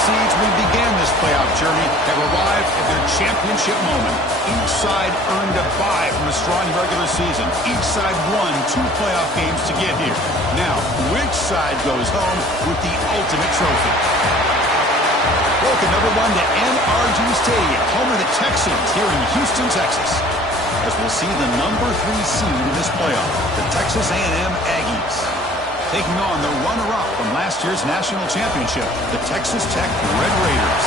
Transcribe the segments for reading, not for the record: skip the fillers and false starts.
seeds we began this playoff journey have arrived at their championship moment. Each side earned a bye from a strong regular season. Each side won 2 playoff games to get here. Now, which side goes home with the ultimate trophy? Welcome, everyone, to NRG Stadium, home of the Texans here in Houston, Texas. As we'll see the number 3 seed in this playoff, the Texas A&M Aggies, taking on the runner-up from last year's national championship, the Texas Tech Red Raiders.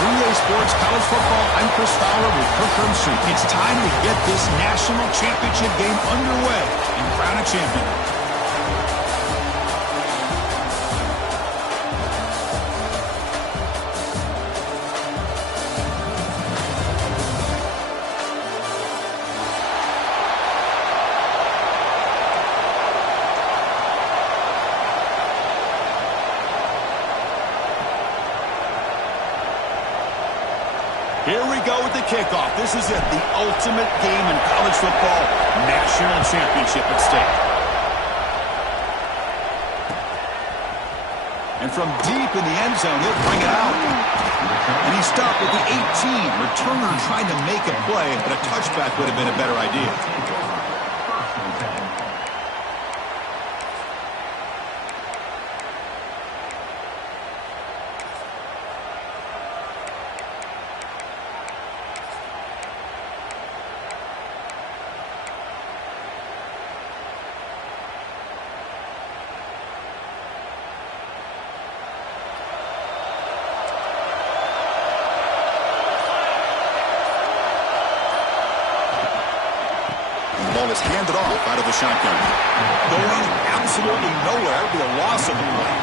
3A Sports College Football, I'm Chris Fowler with Kirk Herbstreit. It's time to get this national championship game underway and crown a champion. Here we go with the kickoff. This is it, the ultimate game in college football, national championship at stake. And from deep in the end zone, he'll bring it out. And he stopped at the 18. Returner trying to make a play, but a touchback would have been a better idea. Ball is handed off out of the shotgun. Going absolutely nowhere, be a loss of the play.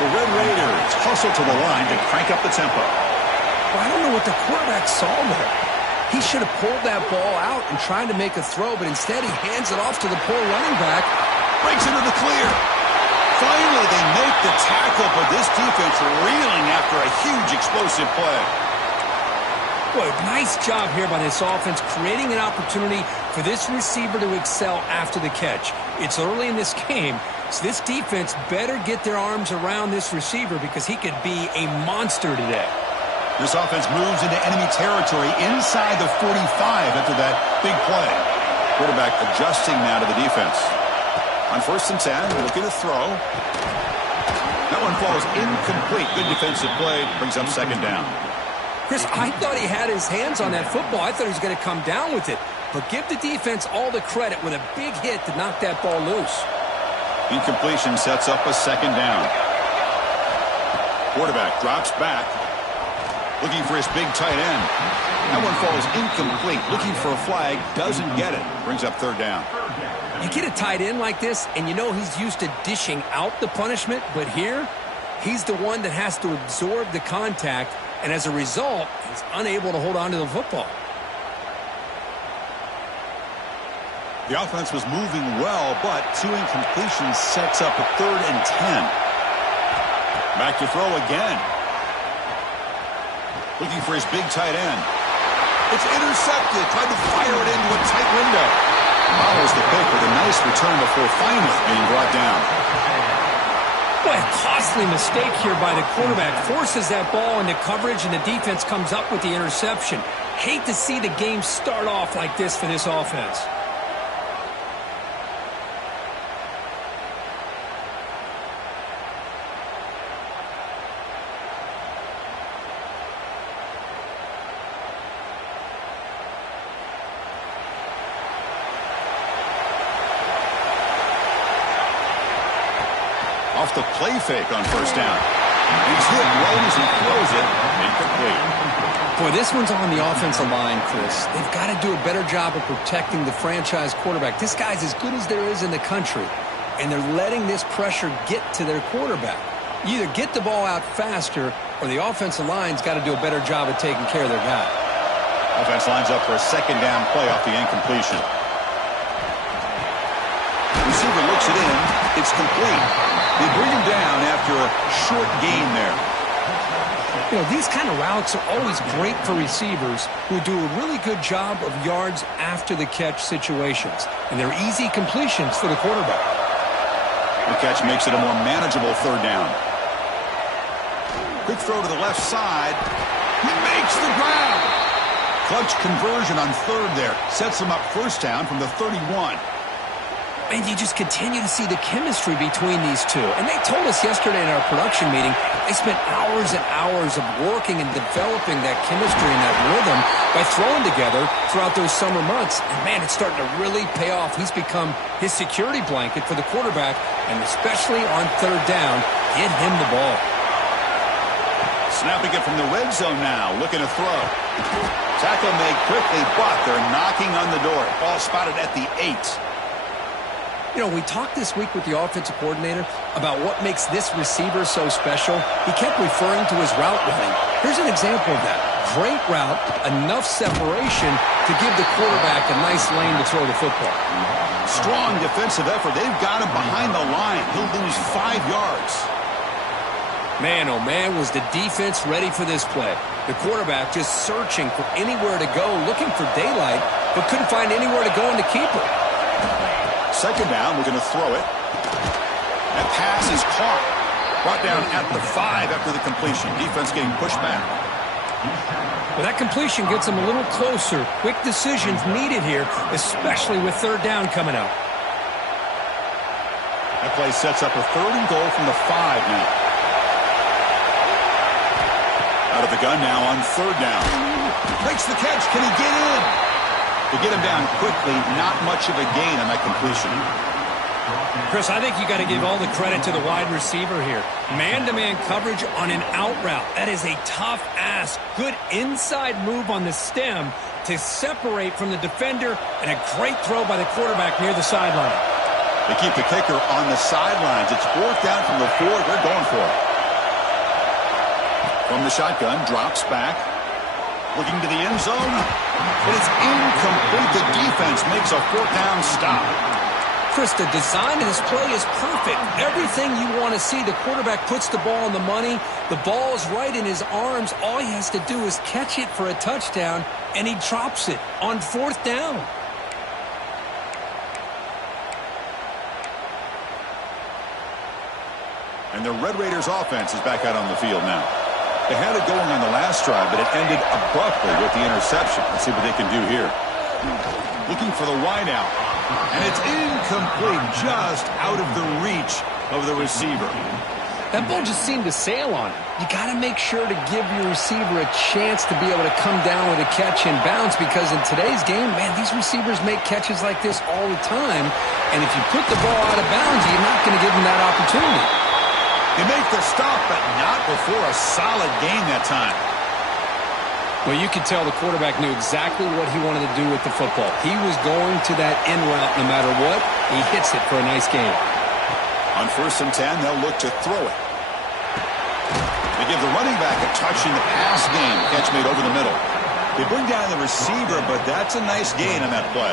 The Red Raiders hustle to the line to crank up the tempo. Well, I don't know what the quarterback saw there. He should have pulled that ball out and tried to make a throw, but instead he hands it off to the poor running back. Breaks into the clear. Finally, they make the tackle, but this defense reeling after a huge explosive play. Boy, nice job here by this offense, creating an opportunity for this receiver to excel after the catch. It's early in this game, so this defense better get their arms around this receiver because he could be a monster today. This offense moves into enemy territory inside the 45 after that big play. Quarterback adjusting now to the defense. On 1st and 10, looking to throw. That one falls incomplete. Good defensive play, brings up 2nd down. Chris, I thought he had his hands on that football. I thought he was going to come down with it. But give the defense all the credit with a big hit to knock that ball loose. Incompletion sets up a 2nd down. Quarterback drops back. Looking for his big tight end. That one falls incomplete. Looking for a flag. Doesn't get it. Brings up 3rd down. You get a tight end like this, and you know he's used to dishing out the punishment. But here, he's the one that has to absorb the contact. And as a result, he's unable to hold on to the football. The offense was moving well, but 2 incompletions sets up a 3rd and 10. Back to throw again. Looking for his big tight end. It's intercepted. Tried to fire it into a tight window. Follows the pick with a nice return before finally being brought down. Boy, a costly mistake here by the quarterback. Forces that ball into coverage, and the defense comes up with the interception. Hate to see the game start off like this for this offense. Off the play fake on 1st down. He's hit right as he throws it. Incomplete. Boy, this one's on the offensive line, Chris. They've got to do a better job of protecting the franchise quarterback. This guy's as good as there is in the country, and they're letting this pressure get to their quarterback. You either get the ball out faster, or the offensive line's got to do a better job of taking care of their guy. Offense lines up for a 2nd down play off the incompletion. Receiver looks it in. It's complete. They bring him down after a short gain there. You know, these kind of routes are always great for receivers who do a really good job of yards after the catch situations. And they're easy completions for the quarterback. The catch makes it a more manageable 3rd down. Quick throw to the left side. He makes the grab. Clutch conversion on third there. Sets him up first down from the 31. And you just continue to see the chemistry between these two. And they told us yesterday in our production meeting, they spent hours and hours of working and developing that chemistry and that rhythm by throwing together throughout those summer months. And, man, it's starting to really pay off. He's become his security blanket for the quarterback, and especially on third down, get him the ball. Snapping it from the red zone now, looking to throw. Tackle made quickly, but they're knocking on the door. Ball spotted at the 8. You know, we talked this week with the offensive coordinator about what makes this receiver so special. He kept referring to his route running. Here's an example of that. Great route, enough separation to give the quarterback a nice lane to throw the football. Strong defensive effort. They've got him behind the line. He'll lose 5 yards. Man, oh man, was the defense ready for this play. The quarterback just searching for anywhere to go, looking for daylight, but couldn't find anywhere to go in the keeper. Second down, we're going to throw it. That pass is caught. Brought down at the 5 after the completion. Defense getting pushed back. Well, that completion gets them a little closer. Quick decisions needed here, especially with third down coming up. That play sets up a 3rd and goal from the 5 now. Out of the gun now on 3rd down. Makes the catch. Can he get in? To get him down quickly, not much of a gain on that completion. Chris, I think you got to give all the credit to the wide receiver here. Man-to-man coverage on an out route. That is a tough ask. Good inside move on the stem to separate from the defender, and a great throw by the quarterback near the sideline. They keep the kicker on the sidelines. It's 4th down from the 4. They're going for it. From the shotgun, drops back. Looking to the end zone. But it's incomplete. The defense makes a 4th down stop. Chris, the design of this play is perfect. Everything you want to see. The quarterback puts the ball on the money. The ball is right in his arms. All he has to do is catch it for a touchdown, and he drops it on 4th down. And the Red Raiders offense is back out on the field now. They had it going on the last drive, but it ended abruptly with the interception. Let's see what they can do here. Looking for the wideout. And it's incomplete, just out of the reach of the receiver. That ball just seemed to sail on him. You got to make sure to give your receiver a chance to be able to come down with a catch and bounce, because in today's game, man, these receivers make catches like this all the time. And if you put the ball out of bounds, you're not going to give them that opportunity. They make the stop, but not before a solid gain that time. Well, you could tell the quarterback knew exactly what he wanted to do with the football. He was going to that in route no matter what. He hits it for a nice gain. On 1st and 10, they'll look to throw it. They give the running back a touch in the pass game. Catch made over the middle. They bring down the receiver, but that's a nice gain on that play.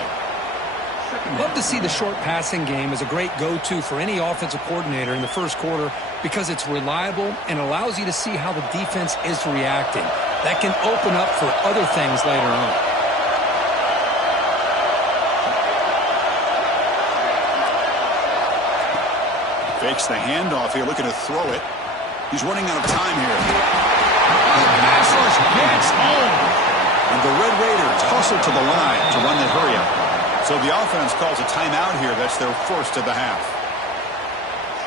Love to see the short passing game as a great go-to for any offensive coordinator in the first quarter, because it's reliable and allows you to see how the defense is reacting. That can open up for other things later on. Fakes the handoff here, looking to throw it. He's running out of time here. The pass rush gets home. And the Red Raiders hustle to the line to run the hurry up. So the offense calls a timeout here. That's their first of the half.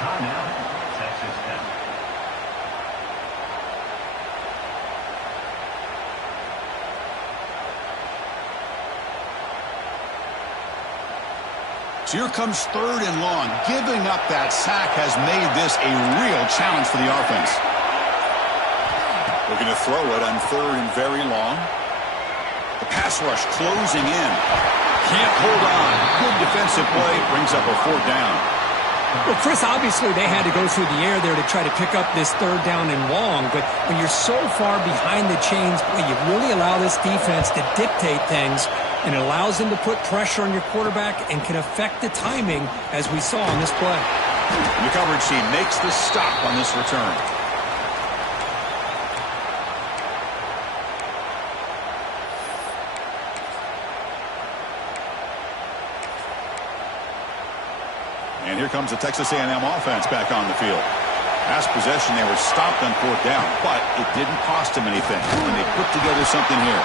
Timeout, Texas Tech. So here comes 3rd and long. Giving up that sack has made this a real challenge for the offense. Looking to throw it on 3rd and very long. The pass rush closing in. Can't hold on. Good defensive play. Brings up a 4th down. Well, Chris, obviously they had to go through the air there to try to pick up this 3rd down and long, but when you're so far behind the chains, you really allow this defense to dictate things, and it allows them to put pressure on your quarterback and can affect the timing, as we saw on this play. And the coverage team makes the stop on this return. And here comes the Texas A&M offense back on the field. Last possession, they were stopped on 4th down, but it didn't cost them anything, and they put together something here.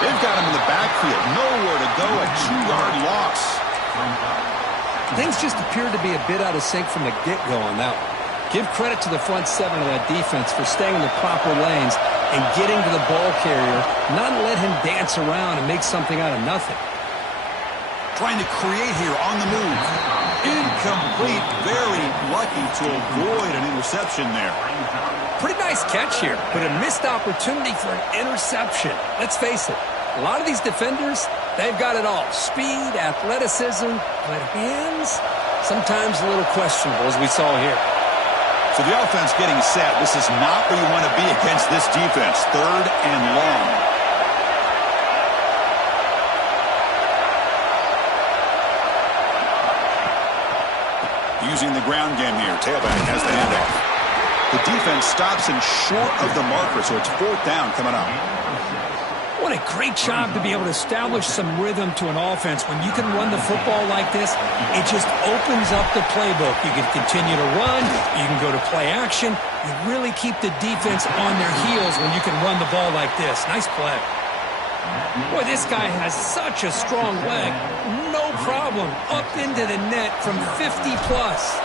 They've got him in the backfield, nowhere to go, a 2-yard loss. Things just appeared to be a bit out of sync from the get-go on that one. Give credit to the front 7 of that defense for staying in the proper lanes and getting to the ball carrier, not let him dance around and make something out of nothing. Trying to create here on the move. Incomplete. Very lucky to avoid an interception there. Pretty nice catch here, but a missed opportunity for an interception. Let's face it, a lot of these defenders, they've got it all. Speed, athleticism, but hands, sometimes a little questionable, as we saw here. So the offense getting set. This is not where you want to be against this defense. 3rd and long. Using the ground game here. Tailback has the handoff. The defense stops him short of the marker, so it's 4th down coming up. What a great job to be able to establish some rhythm to an offense. When you can run the football like this, it just opens up the playbook. You can continue to run. You can go to play action. You really keep the defense on their heels when you can run the ball like this. Nice play. Boy, this guy has such a strong leg. No problem. Up into the net from 50-plus.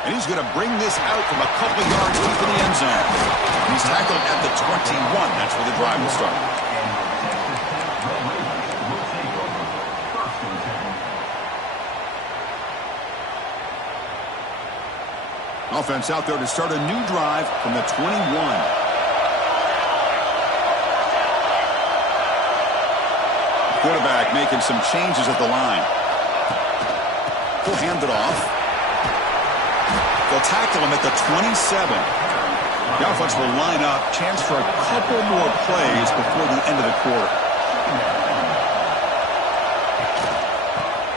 And he's going to bring this out from a couple yards deep in the end zone. He's tackled at the 21. That's where the drive will start. Offense out there to start a new drive from the 21. Quarterback making some changes at the line. He'll hand it off. They'll tackle him at the 27. The offense will line up. Chance for a couple more plays before the end of the quarter.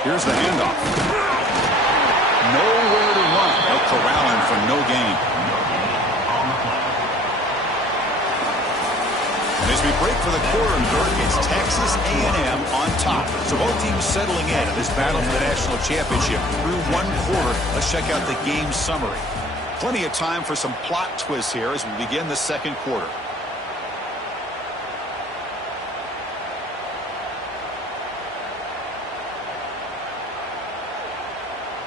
Here's the handoff. Nowhere to run. They'll corral him for no gain. And as we break for the quarter, it's Texas A&M on top. So both teams settling in this battle for the national championship. Through 1 quarter, let's check out the game summary. Plenty of time for some plot twists here as we begin the 2nd quarter.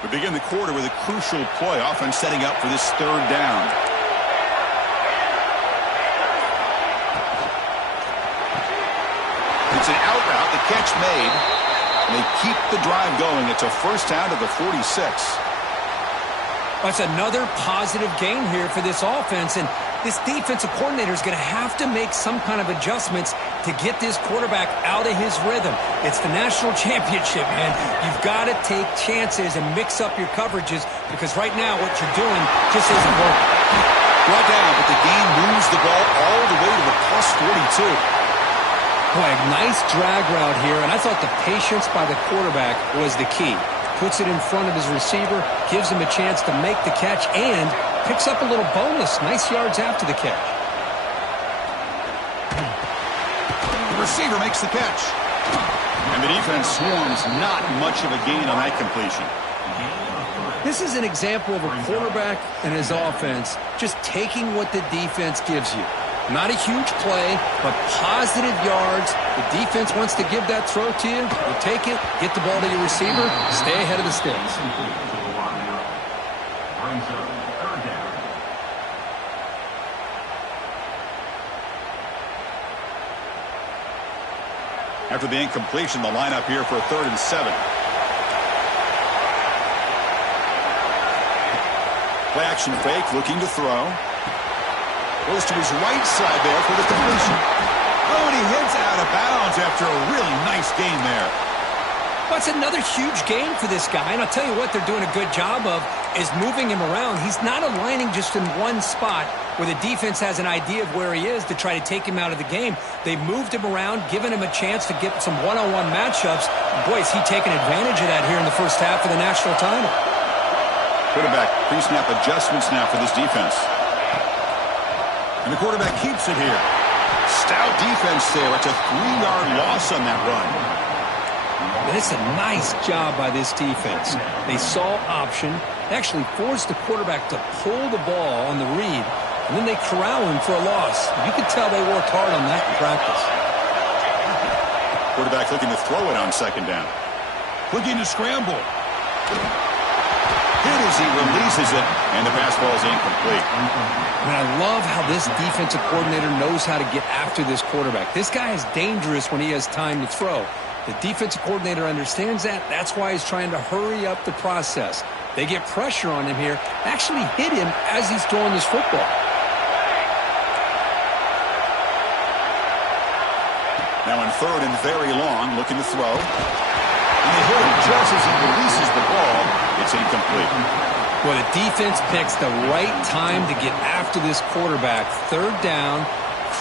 We begin the quarter with a crucial play, often setting up for this 3rd down. It's an out route, the catch made. And they keep the drive going. It's a 1st down to the 46. That's another positive game here for this offense, and this defensive coordinator is going to have to make some kind of adjustments to get this quarterback out of his rhythm. It's the national championship, man. You've got to take chances and mix up your coverages because right now what you're doing just isn't working. Brought down, but the game moves the ball all the way to the plus 42. Boy, a nice drag route here, and I thought the patience by the quarterback was the key. Puts it in front of his receiver, gives him a chance to make the catch, and picks up a little bonus. Nice yards after the catch. The receiver makes the catch. And the defense swarms, not much of a gain on that completion. This is an example of a quarterback and his offense just taking what the defense gives you. Not a huge play, but positive yards. The defense wants to give that throw to you. You take it, get the ball to your receiver, stay ahead of the sticks. After the incompletion, the lineup here for a 3rd and 7. Play action fake, looking to throw. Goes to his right side there for the completion. Oh, and he heads out of bounds after a really nice gain there. Well, it's another huge game for this guy, and I'll tell you what they're doing a good job of is moving him around. He's not aligning just in one spot where the defense has an idea of where he is to try to take him out of the game. They've moved him around, given him a chance to get some one-on-one matchups. Boy, is he taking advantage of that here in the first half of the national title. Quarterback pre-snap adjustments now for this defense. And the quarterback keeps it here. Stout defense there. It's a 3-yard loss on that run. And it's a nice job by this defense. They saw option, actually forced the quarterback to pull the ball on the read, and then they corral him for a loss. You can tell they worked hard on that in practice. Quarterback looking to throw it on second down. Looking to scramble. Hit as he releases it, and the pass ball is incomplete. And I love how this defensive coordinator knows how to get after this quarterback. This guy is dangerous when he has time to throw. The defensive coordinator understands that. That's why he's trying to hurry up the process. They get pressure on him here, actually hit him as he's throwing this football. Now in third and very long, looking to throw. And they hit him just as he releases the ball. It's incomplete. Well, the defense picks the right time to get after this quarterback. Third down,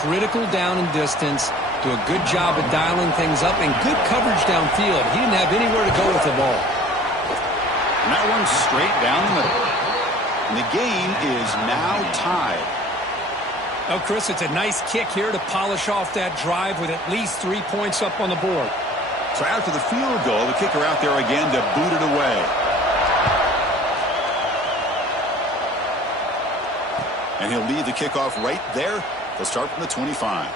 critical down and distance. Do a good job of dialing things up and good coverage downfield. He didn't have anywhere to go with the ball. And that one's straight down the middle. And the game is now tied. Oh, Chris, it's a nice kick here to polish off that drive with at least 3 points up on the board. So after the field goal, the kicker out there again to boot it away. And he'll lead the kickoff right there. They'll start from the 25.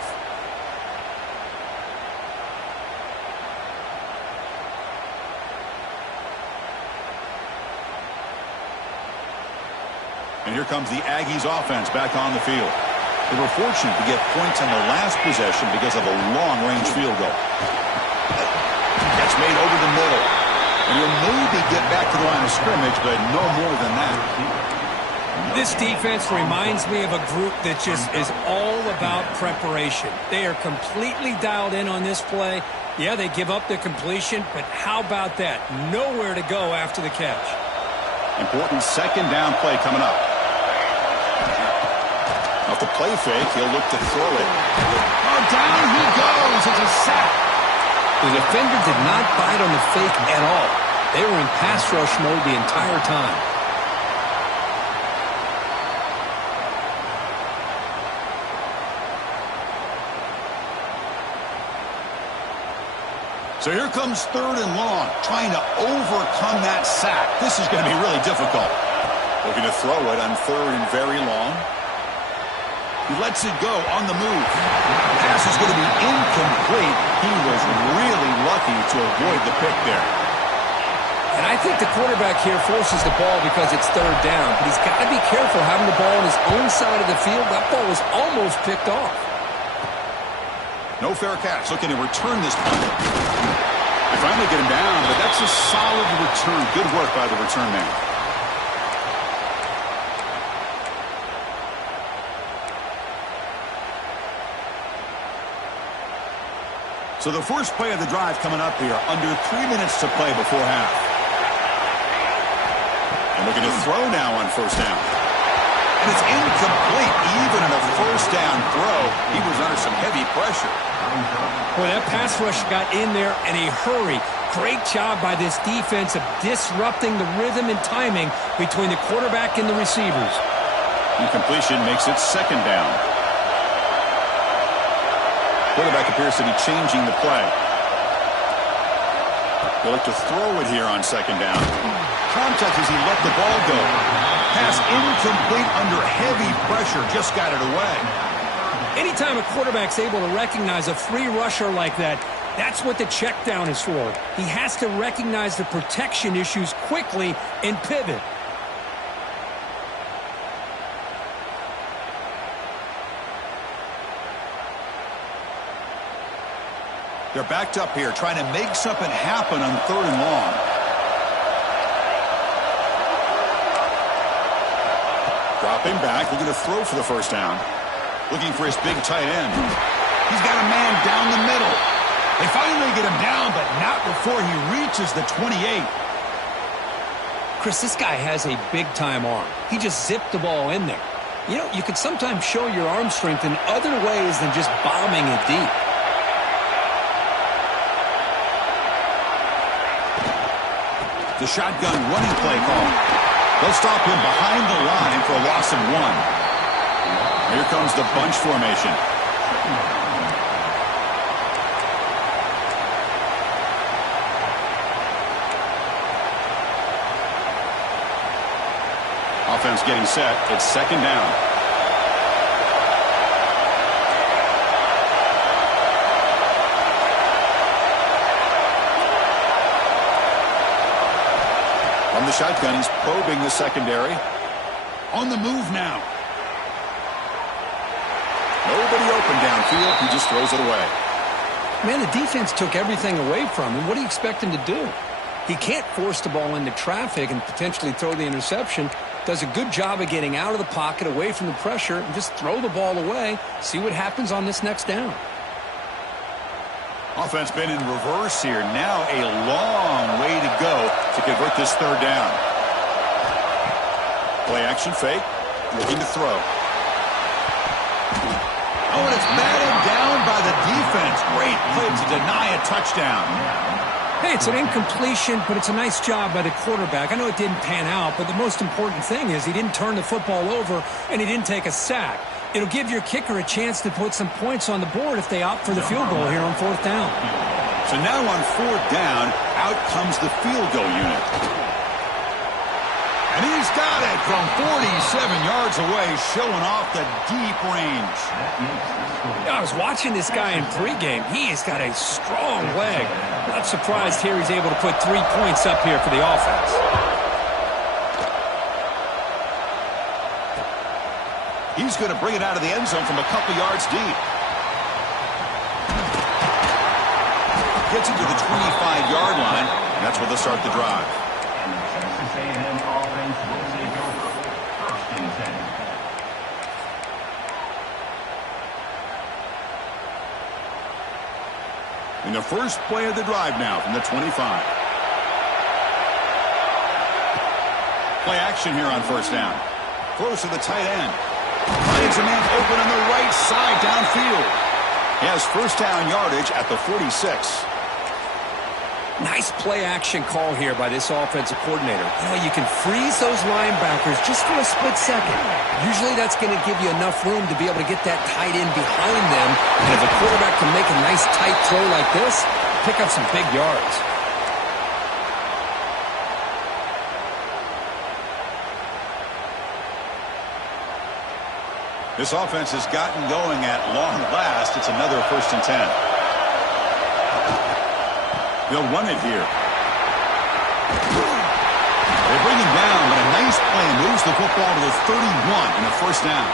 And here comes the Aggies offense back on the field. They were fortunate to get points on the last possession because of a long-range field goal. That's made over the middle. And he'll maybe get back to the line of scrimmage, but no more than that. This defense reminds me of a group that just is all about preparation. They are completely dialed in on this play. Yeah, they give up the completion, but how about that? Nowhere to go after the catch. Important second down play coming up. Off the play fake, he'll look to throw it. Oh, down he goes. It's a sack. The defender did not bite on the fake at all. They were in pass rush mode the entire time. So here comes third and long, trying to overcome that sack. This is going to be really difficult. Looking to throw it on third and very long. He lets it go on the move. The pass is going to be incomplete. He was really lucky to avoid the pick there. And I think the quarterback here forces the ball because it's third down. But he's got to be careful having the ball on his own side of the field. That ball was almost picked off. No fair catch. Looking to return this punt. They finally get him down, but that's a solid return. Good work by the return man. So the first play of the drive coming up here, under 3 minutes to play before half. And looking to throw now on first down. And it's incomplete. Even in a first down throw, he was under some heavy pressure. Boy, that pass rush got in there in a hurry. Great job by this defense of disrupting the rhythm and timing between the quarterback and the receivers. Incompletion makes it second down. Quarterback appears to be changing the play. They'll look to throw it here on second down. Contact as he let the ball go. Pass incomplete under heavy pressure. Just got it away. Anytime a quarterback's able to recognize a free rusher like that, that's what the check down is for. He has to recognize the protection issues quickly and pivot. They're backed up here, trying to make something happen on third and long. Dropping back, looking to throw for the first down. Looking for his big tight end. He's got a man down the middle. They finally get him down, but not before he reaches the 28. Chris, this guy has a big-time arm. He just zipped the ball in there. You know, you can sometimes show your arm strength in other ways than just bombing it deep. The shotgun running play call. They'll stop him behind the line for a loss of 1. Here comes the bunch formation. offense getting set. It's second down. On the shotgun, he's probing the secondary. On the move now. Nobody open downfield. He just throws it away. Man, the defense took everything away from him. What do you expect him to do? He can't force the ball into traffic and potentially throw the interception. Does a good job of getting out of the pocket, away from the pressure, and just throw the ball away. See what happens on this next down. Offense been in reverse here. Now a long way to go to convert this third down. Play action fake. Looking to throw. Oh, and it's batted down by the defense. Great play to deny a touchdown. Hey, it's an incompletion, but it's a nice job by the quarterback. I know it didn't pan out, but the most important thing is he didn't turn the football over and he didn't take a sack. It'll give your kicker a chance to put some points on the board if they opt for the field goal here on fourth down. So now on fourth down, out comes the field goal unit. And he's got it from 47 yards away, showing off the deep range. I was watching this guy in pregame. He has got a strong leg. Not surprised here he's able to put 3 points up here for the offense. He's going to bring it out of the end zone from a couple yards deep. Gets it to the 25-yard line, and that's where they'll start the drive. And the Texas A&M offense will take over first and 10. In the first play of the drive now from the 25. Play action here on first down. Throws to the tight end. Finds a man open on the right side downfield. He has first down yardage at the 46. Nice play action call here by this offensive coordinator. You know, you can freeze those linebackers just for a split second. Usually that's going to give you enough room to be able to get that tight end behind them. And if a quarterback can make a nice tight throw like this, pick up some big yards. This offense has gotten going at long last. It's another first and 10. They'll run it here. They bring him down, but a nice play moves the football to the 31 and a first down.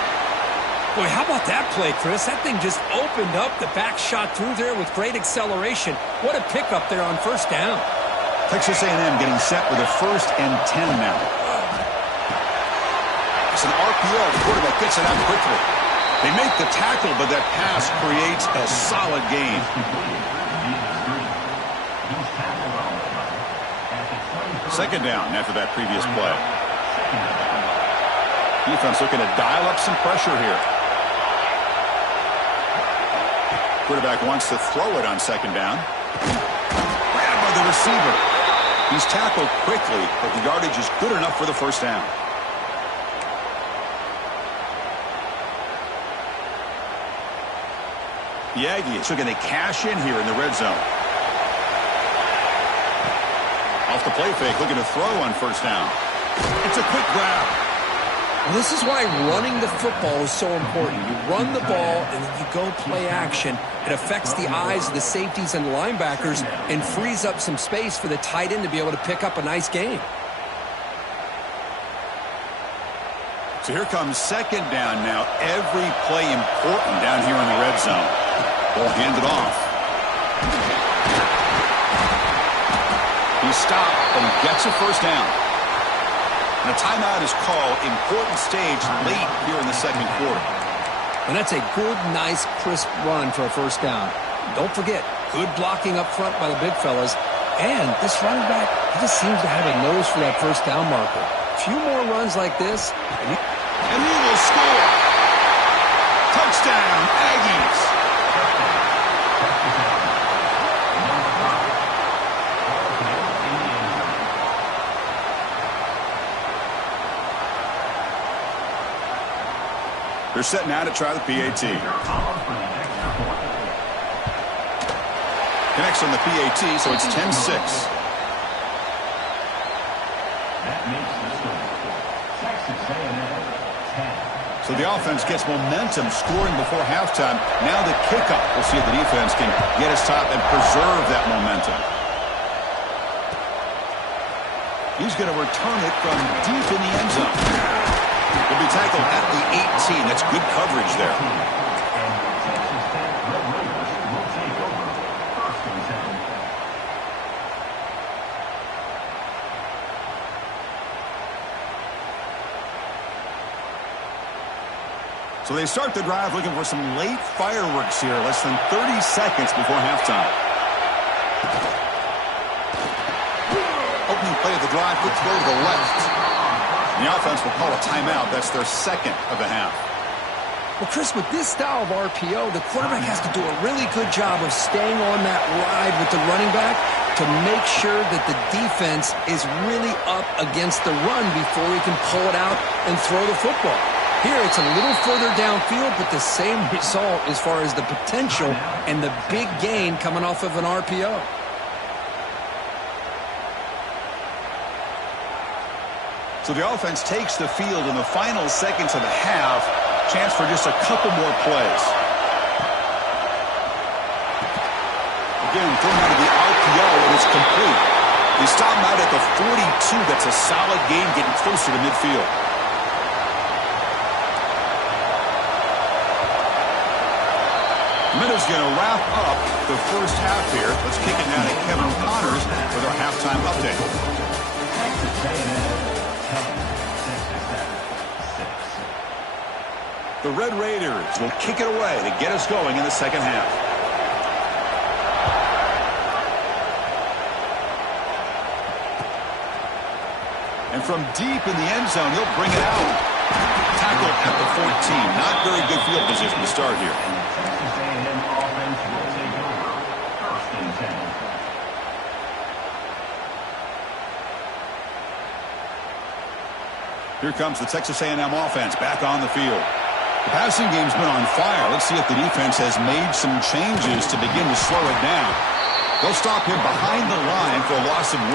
Boy, how about that play, Chris? That thing just opened up. The back shot through there with great acceleration. What a pickup there on first down. Texas A&M getting set with a first and 10 now. It's an RPO. The quarterback gets it out quickly. They make the tackle, but that pass creates a solid gain. Second down after that previous play. Defense looking to dial up some pressure here. Quarterback wants to throw it on second down. Grabbed by the receiver. He's tackled quickly, but the yardage is good enough for the first down. The Aggies are going to cash in here in the red zone. Off the play fake, looking to throw on first down. It's a quick grab. Well, this is why running the football is so important. You run the ball and then you go play action. It affects the eyes of the safeties and linebackers and frees up some space for the tight end to be able to pick up a nice gain. So here comes second down now. Every play important down here in the red zone. Ball handed off. He stopped, but he gets a first down. And a timeout is called. Important stage late here in the second quarter. And that's a good, nice, crisp run for a first down. Don't forget, good blocking up front by the big fellas. And this running back, he just seems to have a nose for that first down marker. A few more runs like this, and he will score. Touchdown, Aggies. They're set now to try the PAT. Connects on the PAT, so it's 10-6. That makes the score. Texas A&M So the offense gets momentum scoring before halftime. Now the kickoff. We'll see if the defense can get a stop and preserve that momentum. He's going to return it from deep in the end zone. He'll be tackled at the 18. That's good coverage there. So they start the drive looking for some late fireworks here, less than 30 seconds before halftime. Opening play of the drive, good throw to the left. The offense will call a timeout. That's their second of the half. Well, Chris, with this style of RPO, the quarterback has to do a really good job of staying on that ride with the running back to make sure that the defense is really up against the run before he can pull it out and throw the football. Here, it's a little further downfield, but the same result as far as the potential and the big gain coming off of an RPO. So the offense takes the field in the final seconds of the half. Chance for just a couple more plays. Again, thrown out of the RPO, and it's complete. They stop him out at the 42. That's a solid gain, getting closer to midfield. Minutes going to wrap up the first half here. Let's kick it now to Kevin Connors with our halftime update. The Red Raiders will kick it away to get us going in the second half. And from deep in the end zone, he'll bring it out. Tackle at the 14. Not very good field position to start here. Here comes the Texas A&M offense back on the field. The passing game's been on fire. Let's see if the defense has made some changes to begin to slow it down. They'll stop him behind the line for a loss of 1.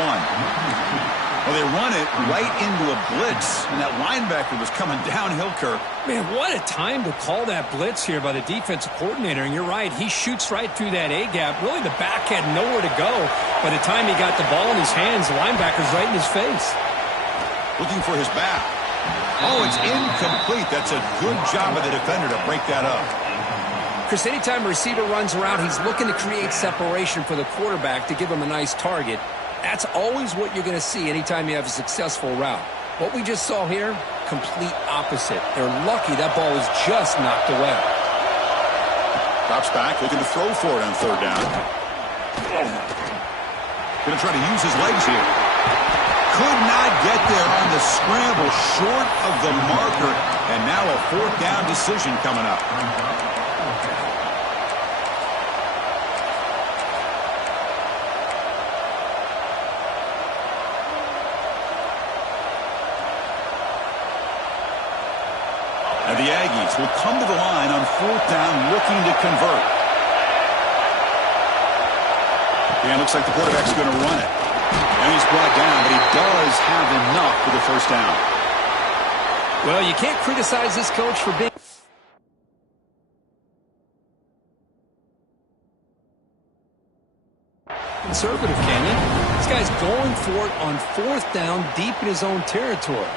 Well, they run it right into a blitz, and that linebacker was coming downhill, Kirk. Man, what a time to call that blitz here by the defensive coordinator. And you're right, he shoots right through that A-gap. Really, the back had nowhere to go. By the time he got the ball in his hands, the linebacker's right in his face. Looking for his back. Oh, it's incomplete. That's a good job of the defender to break that up. Chris, anytime a receiver runs around, he's looking to create separation for the quarterback to give him a nice target. That's always what you're going to see anytime you have a successful route. What we just saw here, complete opposite. They're lucky that ball was just knocked away. Drops back, looking to throw for it on third down. Going to try to use his legs here. Could not get there on the scramble, short of the marker, and now a fourth down decision coming up. And the Aggies will come to the line on fourth down, looking to convert. Yeah, it looks like the quarterback's going to run it. And he's brought down, but he does have enough for the first down. Well, you can't criticize this coach for being conservative, can you? This guy's going for it on fourth down deep in his own territory.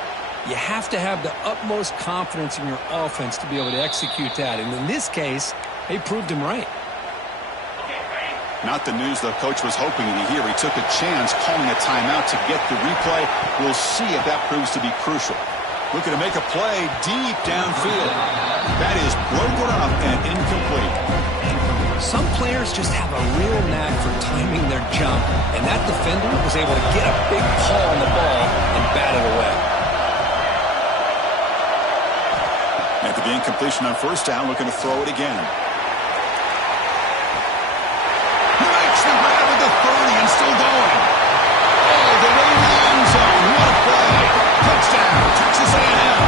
You have to have the utmost confidence in your offense to be able to execute that. And in this case, they proved him right. Not the news the coach was hoping to hear. He took a chance calling a timeout to get the replay. We'll see if that proves to be crucial. Looking to make a play deep downfield. That is broken up and incomplete. Some players just have a real knack for timing their jump, and that defender was able to get a big paw on the ball and bat it away. After the incompletion on first down, looking to throw it again. The grab at the 30 and still going. Oh, the way to the end zone. What a play. Touchdown, Texas A&M.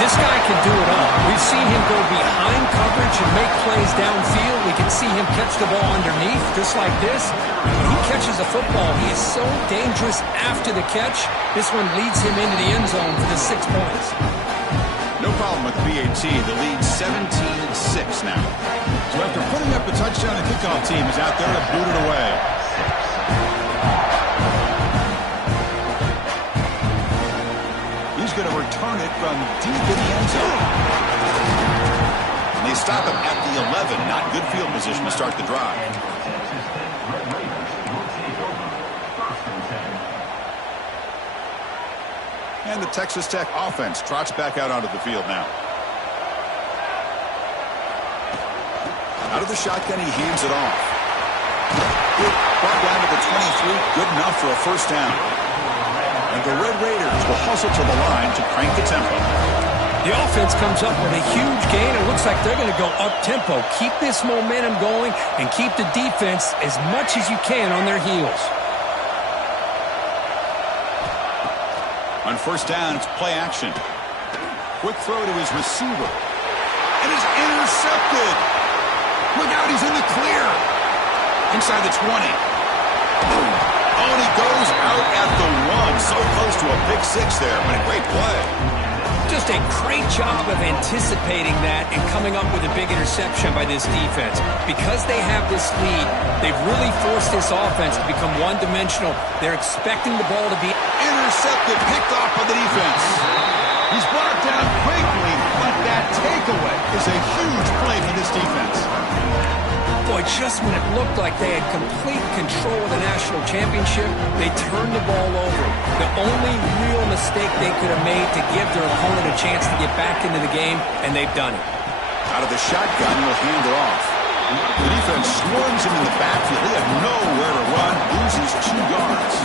This guy can do it all. We've seen him go behind coverage and make plays downfield. We can see him catch the ball underneath, just like this. When he catches a football, he is so dangerous after the catch. This one leads him into the end zone for the 6 points. No problem with BAT. The lead 17-6 now. So after putting up a touchdown, the kickoff team is out there to boot it away. He's going to return it from deep in the end zone. And they stop him at the 11. Not good field position to start the drive. And the Texas Tech offense trots back out onto the field now. Out of the shotgun, he hands it off. Brought down to the 23, good enough for a first down. And the Red Raiders will hustle to the line to crank the tempo. The offense comes up with a huge gain. It looks like they're going to go up-tempo. Keep this momentum going and keep the defense as much as you can on their heels. On first down, it's play action. Quick throw to his receiver. It is intercepted. Look out, he's in the clear. Inside the 20. Oh, and he goes out at the 1. So close to a pick six there, but a great play. Just a great job of anticipating that and coming up with a big interception by this defense. Because they have this lead, they've really forced this offense to become one-dimensional. They're expecting the ball to be intercepted, picked off by the defense. He's brought down quickly, but that takeaway is a huge play for this defense. Boy, just when it looked like they had complete control of the national championship, they turned the ball over. The only real mistake they could have made to give their opponent a chance to get back into the game, and they've done it. Out of the shotgun, he'll hand it off. The defense swarms him in the backfield. He had nowhere to run, loses 2 yards.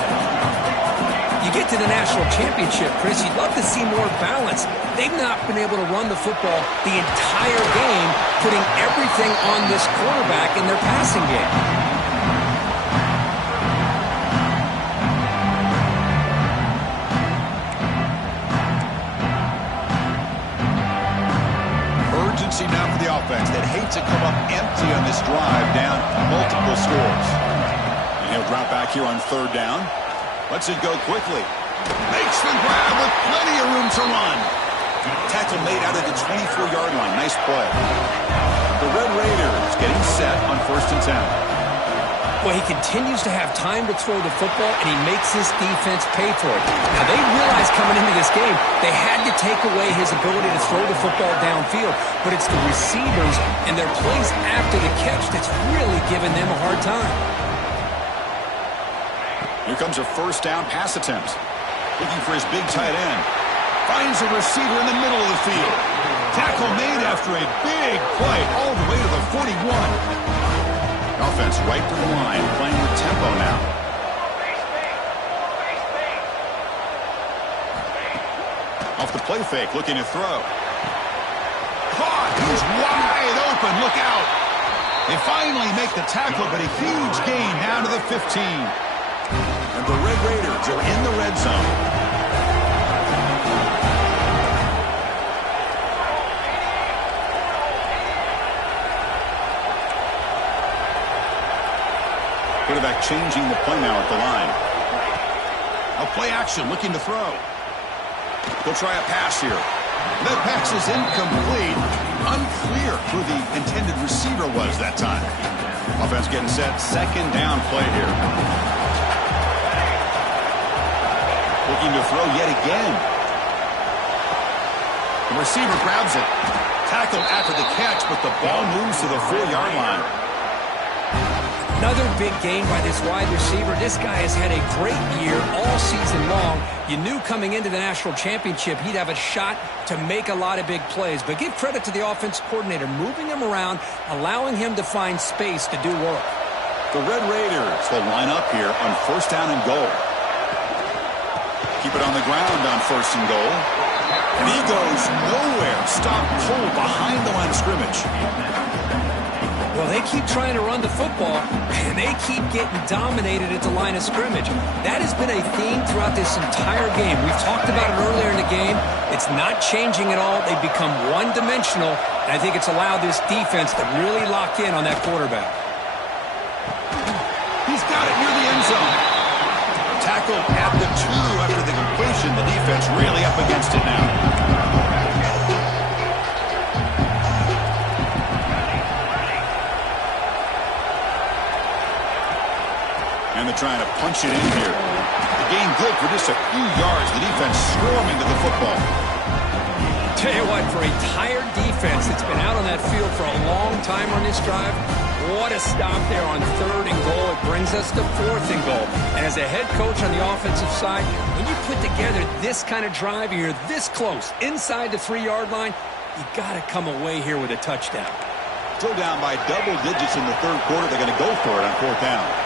You get to the national championship, Chris, you'd love to see more balance. They've not been able to run the football the entire game, putting everything on this quarterback in their passing game. Urgency now for the offense that hates to come up empty on this drive, down multiple scores. And he'll drop back here on third down. Lets it go quickly. Makes the grab with plenty of room to run. Tackle made out of the 24-yard line. Nice play. The Red Raiders getting set on first and 10. Well, he continues to have time to throw the football, and he makes his defense pay for it. Now, they realized coming into this game, they had to take away his ability to throw the football downfield, but it's the receivers and their plays after the catch that's really giving them a hard time. Here comes a first down pass attempt. Looking for his big tight end. Finds a receiver in the middle of the field. Tackle made after a big play all the way to the 41. Offense right to the line, playing with tempo now. Off the play fake, looking to throw. Caught! He's wide open, look out! They finally make the tackle, but a huge gain down to the 15. And the Red Raiders are in the red zone. Quarterback changing the play now at the line. A play action, looking to throw. He'll try a pass here. That pass is incomplete. Unclear who the intended receiver was that time. Offense getting set. Second down play here. Looking to throw yet again. The receiver grabs it. Tackled after the catch, but the ball moves to the 4-yard line. Another big game by this wide receiver. This guy has had a great year all season long. You knew coming into the national championship he'd have a shot to make a lot of big plays. But give credit to the offensive coordinator, moving him around, allowing him to find space to do work. The Red Raiders will line up here on first down and goal. Keep it on the ground on first and goal. And he goes nowhere. Stop cold behind the line of scrimmage. Well, they keep trying to run the football, and they keep getting dominated at the line of scrimmage. That has been a theme throughout this entire game. We've talked about it earlier in the game. It's not changing at all. They've become one-dimensional, and I think it's allowed this defense to really lock in on that quarterback. He's got it near the end zone. Tackled at the 2 after the completion. The defense really up against it now. they're trying to punch it in here. The gain good for just a few yards. The defense swarming to the football. Tell you what, for a tired defense that's been out on that field for a long time on this drive, what a stop there on 3rd and goal. It brings us to 4th and goal. And as a head coach on the offensive side, when you put together this kind of drive and you're this close inside the 3-yard line, you got to come away here with a touchdown. Still down by double digits in the 3rd quarter. They're going to go for it on 4th down.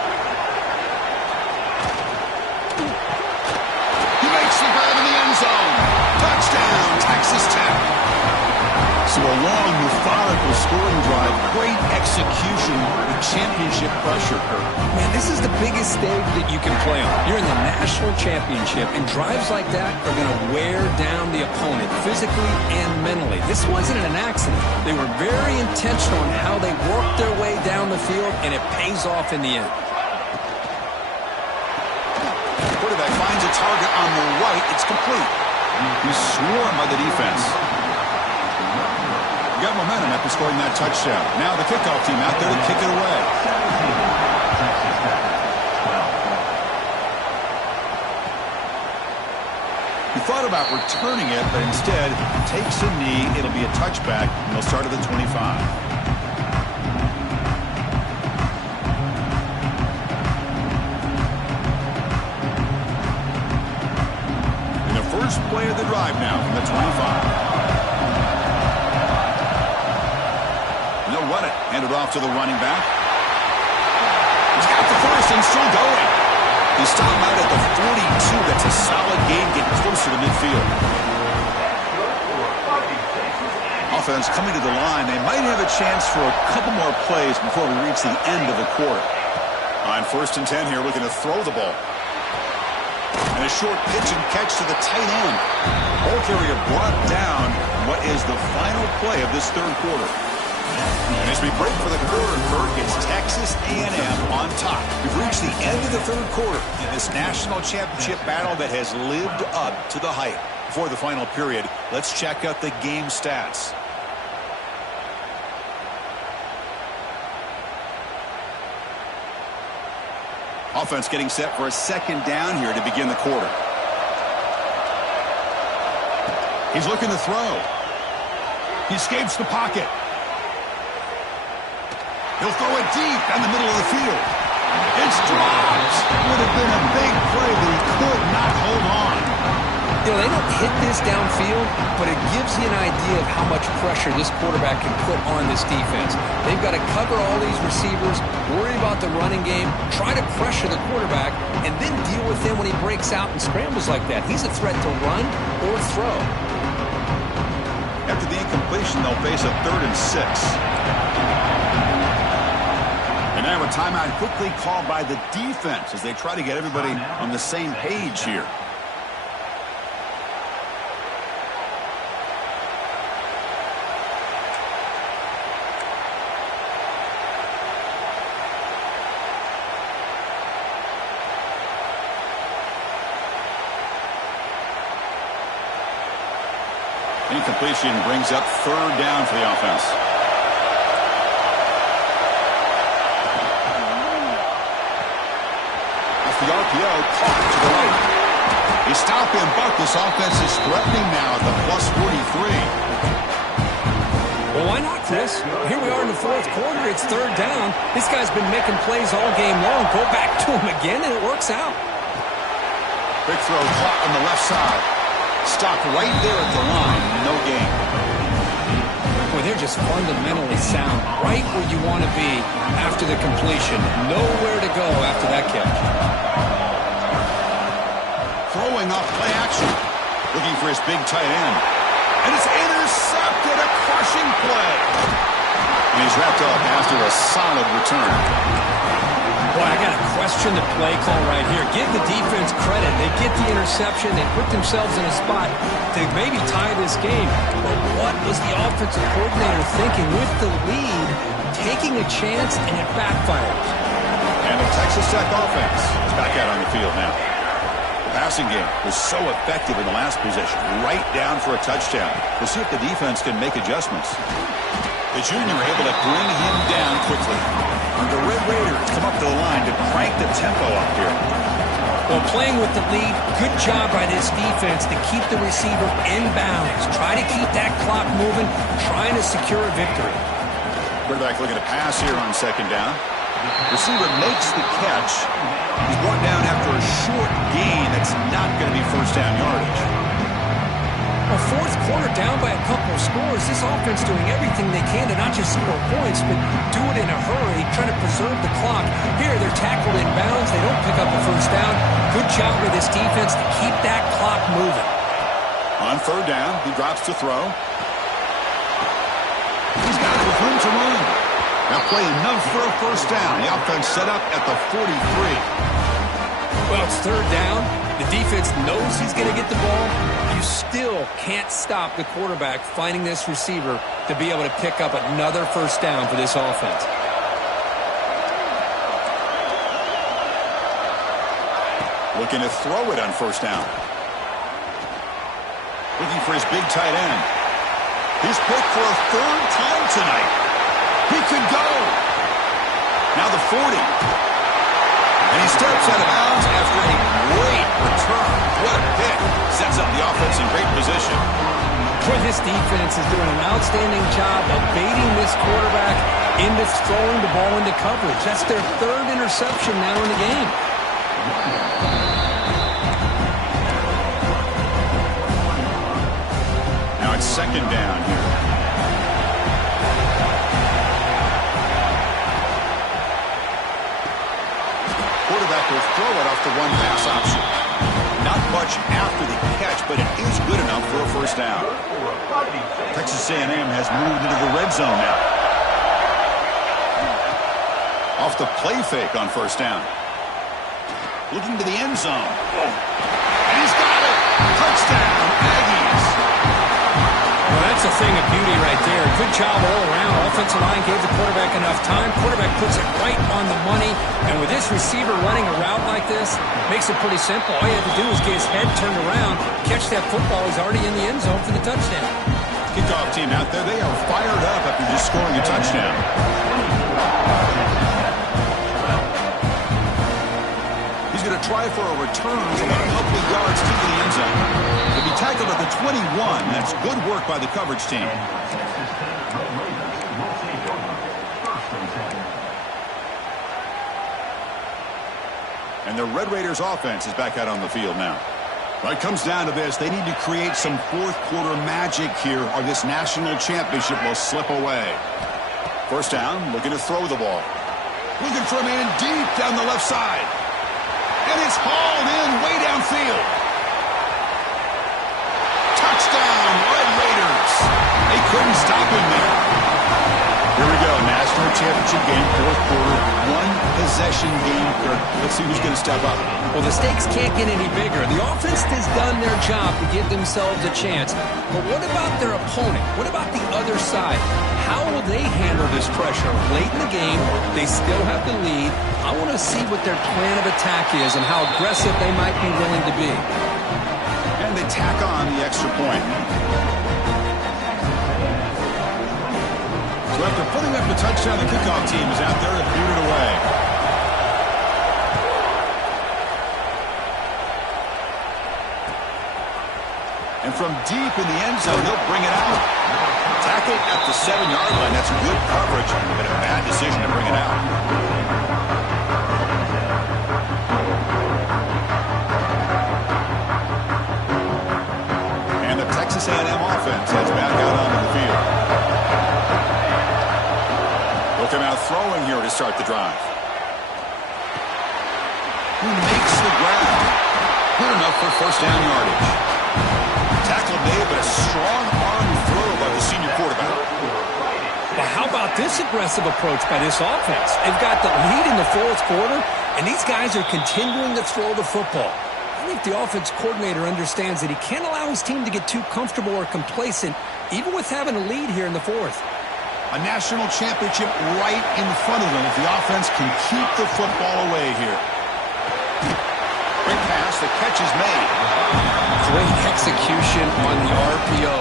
He makes the grab in the end zone. Touchdown, Texas Tech. So a long, methodical scoring drive. Great execution with championship pressure. Man, this is the biggest stage that you can play on. You're in the national championship, and drives like that are going to wear down the opponent physically and mentally. This wasn't an accident. They were very intentional in how they worked their way down the field, and it pays off in the end. Quarterback finds a target on the right. It's complete. He's swarmed by the defense. Got momentum after scoring that touchdown. Now the kickoff team out there to kick it away. He thought about returning it, but instead takes a knee. It'll be a touchback, and they'll start at the 25. And the first play of the drive now from the 25. They'll run it. Hand it off to the running back. He's got the first and still going. He's stopped out at the 42. That's a solid gain, getting closer to midfield. Offense coming to the line. They might have a chance for a couple more plays before we reach the end of the quarter. On 1st and 10 here, looking to throw the ball. And a short pitch and catch to the tight end. Ball carrier brought down. What is the final play of this 3rd quarter? And as we break for the quarter, Kirk, it's Texas A&M on top. We've reached the end of the 3rd quarter in this national championship battle that has lived up to the hype. Before the final period, let's check out the game stats. Offense getting set for a 2nd down here to begin the quarter. He's looking to throw. He escapes the pocket. He'll throw it deep down the middle of the field. It's dropped. Would have been a big play, but he could not hold on. You know, they don't hit this downfield, but it gives you an idea of how much pressure this quarterback can put on this defense. They've got to cover all these receivers, worry about the running game, try to pressure the quarterback, and then deal with him when he breaks out and scrambles like that. He's a threat to run or throw. After the incompletion, they'll face a 3rd and 6. And now a timeout quickly called by the defense as they try to get everybody on the same page here. Incompletion brings up 3rd down for the offense. The RPO caught to the right. They stop him, but this offense is threatening now at the plus 43. Well, why not, Chris? Here we are in the 4th quarter. It's 3rd down. This guy's been making plays all game long. Go back to him again, and it works out. Big throw caught on the left side. Stopped right there at the line. No gain. Boy, they're just fundamentally sound. Right where you want to be after the completion. Nowhere to go after that catch. Throwing off play action. Looking for his big tight end. And it's intercepted. A crushing play. And he's wrapped up after a solid return. Boy, I got to question the play call right here. Give the defense credit. They get the interception. They put themselves in a spot to maybe tie this game. But what was the offensive coordinator thinking with the lead, taking a chance, and it backfires? And the Texas Tech offense is back out on the field now. The passing game was so effective in the last possession, right down for a touchdown. We'll see if the defense can make adjustments. The junior able to bring him down quickly. The Red Raiders come up to the line to crank the tempo up here. Well, playing with the lead, good job by this defense to keep the receiver in bounds. Try to keep that clock moving, trying to secure a victory. Quarterback looking to pass here on second down. Receiver makes the catch. He's brought down after a short gain. That's not going to be first down yardage. A fourth quarter down by a couple of scores. This offense doing everything they can to not just score points, but do it in a hurry, trying to preserve the clock. Here, they're tackled in bounds. They don't pick up a first down. Good job with this defense to keep that clock moving. On third down, he drops to throw. He's got it with room to run. Now play enough for a first down. The offense set up at the 43. Well, it's third down. The defense knows he's going to get the ball. You still can't stop the quarterback finding this receiver to be able to pick up another first down for this offense. Looking to throw it on first down. Looking for his big tight end. He's picked for a third time tonight. He could go. Now the 40. And he steps out of bounds after a great return. What a pick. Sets up the offense in great position. Boy, this defense is doing an outstanding job of baiting this quarterback into throwing the ball into coverage. That's their third interception now in the game. Now it's second down here. Quarterback will throw it off the one-pass option. Not much after the catch, but it is good enough for a first down. Texas A&M has moved into the red zone now. Off the play fake on first down. Looking to the end zone. And he's got it! Touchdown, Aggies! Well, that's a thing of beauty right there. Good job all around. Offensive line gave the quarterback enough time. Quarterback puts it right on the money. And with this receiver running a route like this, makes it pretty simple. All you have to do is get his head turned around, catch that football. He's already in the end zone for the touchdown. Kickoff team out there, they are fired up after just scoring a touchdown. He's going to try for a return from a couple of yards to the end zone. He'll be tackled at the 21. That's good work by the coverage team. And the Red Raiders offense is back out on the field now. Well, it comes down to this. They need to create some fourth quarter magic here or this national championship will slip away. First down, looking to throw the ball. Looking for a man deep down the left side. And it's hauled in way downfield. Touchdown, Red Raiders. They couldn't stop him there. Here we go, national championship game, fourth quarter, one-possession game. Let's see who's going to step up. Well, the stakes can't get any bigger. The offense has done their job to give themselves a chance. But what about their opponent? What about the other side? How will they handle this pressure? Late in the game, they still have the lead. I want to see what their plan of attack is and how aggressive they might be willing to be. And they tack on the extra point. So after putting up the touchdown, the kickoff team is out there to boot it away. And from deep in the end zone, he'll bring it out. Tackle at the 7-yard line. That's good coverage, but a bad decision to bring it out. And the Texas A&M offense heads back out onto the field. They'll come out throwing here to start the drive. Who makes the grab? Good enough for first down yardage. Tackle made, but a strong arm throw by the senior quarterback. Well, how about this aggressive approach by this offense? They've got the lead in the fourth quarter, and these guys are continuing to throw the football. I think the offense coordinator understands that he can't allow his team to get too comfortable or complacent, even with having a lead here in the fourth. A national championship right in front of them if the offense can keep the football away here. Great pass, the catch is made. Great execution on the RPO.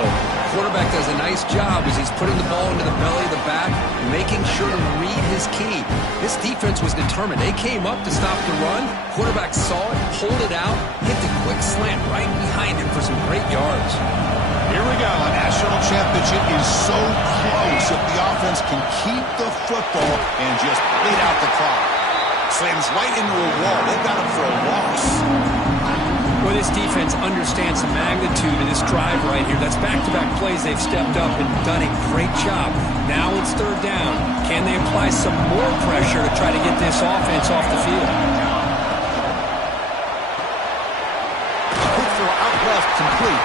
quarterback does a nice job as he's putting the ball into the belly of the back, making sure to read his key. This defense was determined. They came up to stop the run. Quarterback saw it, pulled it out, hit the quick slant right behind him for some great yards. Here we go. A national championship is so close if the offense can keep the football and just bleed out the clock. Slams right into a wall. They've got him for a loss. Well, this defense understands the magnitude of this drive right here. That's back-to-back plays. They've stepped up and done a great job. Now it's third down. Can they apply some more pressure to try to get this offense off the field? Quick throw out left, complete.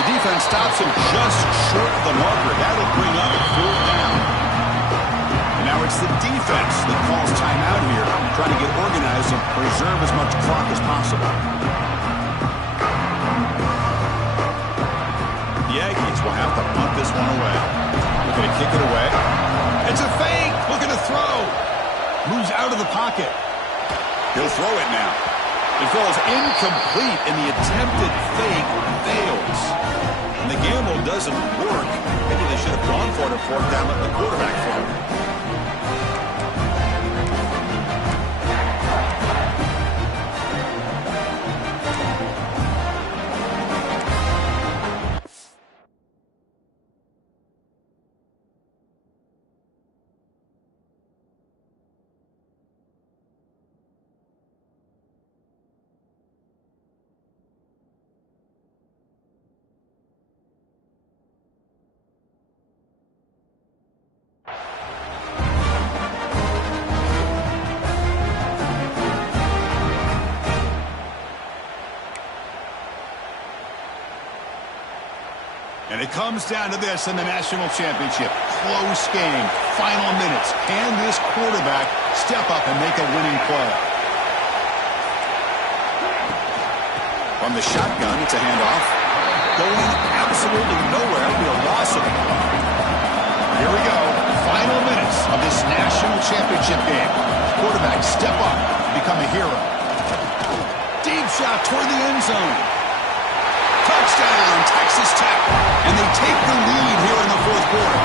The defense stops him just short of the marker. That'll bring up fourth down. And now it's the defense that calls timeout here, trying to get organized and preserve as much clock as possible. The Aggies will have to punt this one away. Looking to kick it away. It's a fake. Looking to throw. Moves out of the pocket. He'll throw it now. It falls incomplete, and the attempted fake fails. And the gamble doesn't work. Maybe they should have gone for it and fourth down, let the quarterback throw it. And it comes down to this in the national championship. Close game. Final minutes. Can this quarterback step up and make a winning play? From the shotgun, it's a handoff. Going absolutely nowhere. It'll be a loss of it. Here we go. Final minutes of this national championship game. Quarterback step up, become a hero. Deep shot toward the end zone. Touchdown, Texas Tech. And they take the lead here in the fourth quarter.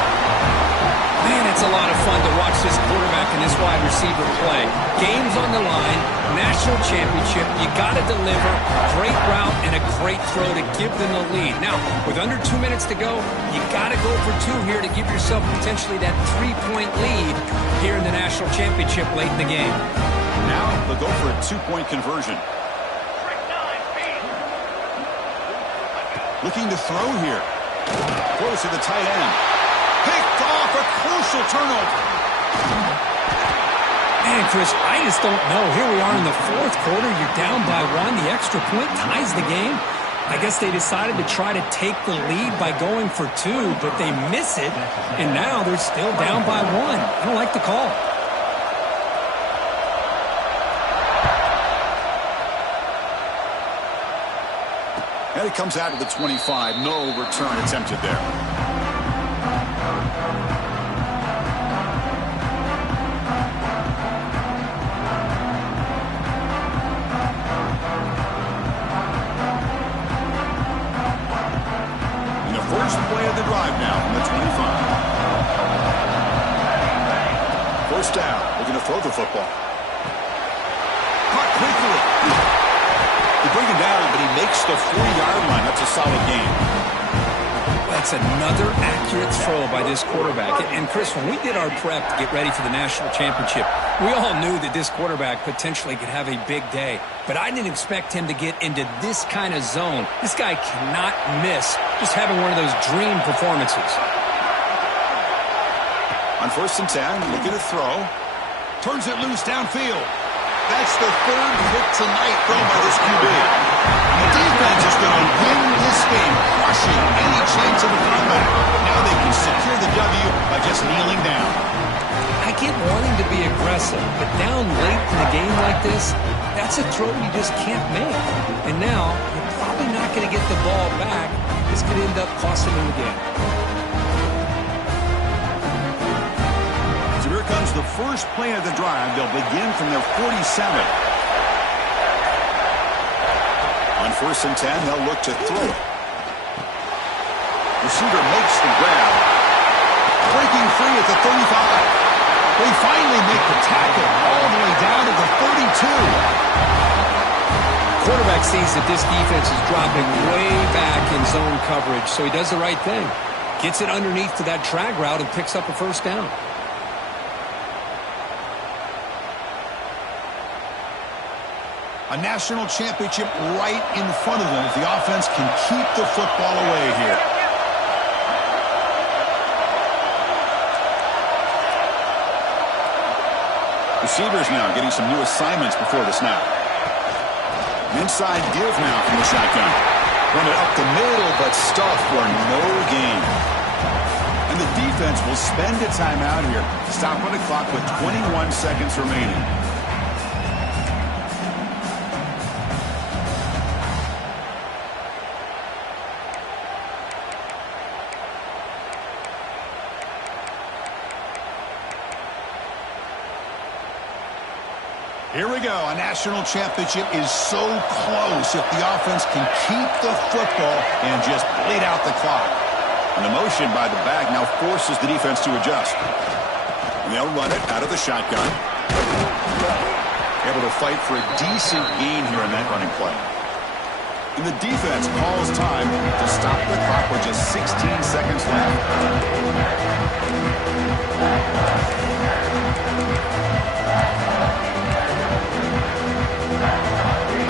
Man, it's a lot of fun to watch this quarterback and this wide receiver play. Game's on the line, national championship, you got to deliver. Great route and a great throw to give them the lead. Now, with under 2 minutes to go, you got to go for two here to give yourself potentially that 3-point lead here in the national championship late in the game. Now they'll go for a 2-point conversion. Looking to throw here. Close to the tight end. Picked off, a crucial turnover. Man, Chris, I just don't know. Here we are in the fourth quarter. You're down by one. The extra point ties the game. I guess they decided to try to take the lead by going for two, but they miss it, and now they're still down by one. I don't like the call. And it comes out to the 25. No return attempted there. And the first play of the drive now from the 25. First down. Looking to throw the football. Caught quickly. They bring him down, but he makes the 40-yard line. That's a solid game. That's another accurate throw by this quarterback. And Chris, when we did our prep to get ready for the national championship, we all knew that this quarterback potentially could have a big day. But I didn't expect him to get into this kind of zone. This guy cannot miss just having one of those dream performances. On 1st and 10, looking to throw. Turns it loose downfield. That's the third hit tonight thrown by this QB. The defense is going to win this game, crushing any chance of a comeback. Now they can secure the W by just kneeling down. I get wanting to be aggressive, but down late in a game like this, that's a throw you just can't make. And now, you're probably not going to get the ball back. This could end up costing them the game. So here comes the first play of the drive. They'll begin from their 47. On 1st and 10, they'll look to throw it. The Receiver makes the grab. Breaking free at the 35. They finally make the tackle all the way down to the 32. Quarterback sees that this defense is dropping way back in zone coverage, so he does the right thing. Gets it underneath to that drag route and picks up a first down. A national championship right in front of them if the offense can keep the football away here. Receivers now getting some new assignments before the snap. Inside give now from the shotgun. Run it up the middle, but stuffed for no gain. And the defense will spend a timeout here. Stop on the clock with 21 seconds remaining. Here we go. A national championship is so close if the offense can keep the football and just bleed out the clock. And the motion by the back now forces the defense to adjust. And they'll run it out of the shotgun. Able to fight for a decent gain here in that running play. And the defense calls time to stop the clock with just 16 seconds left.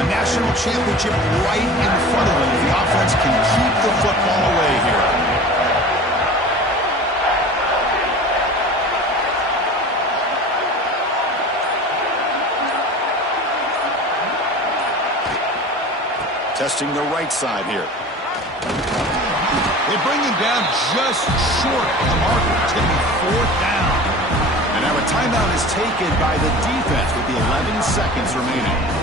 National championship right in front of them if the offense can keep the football away here. Testing the right side here. They bring him down just short of the marker. It's going to be fourth down. And now a timeout is taken by the defense with the 11 seconds remaining.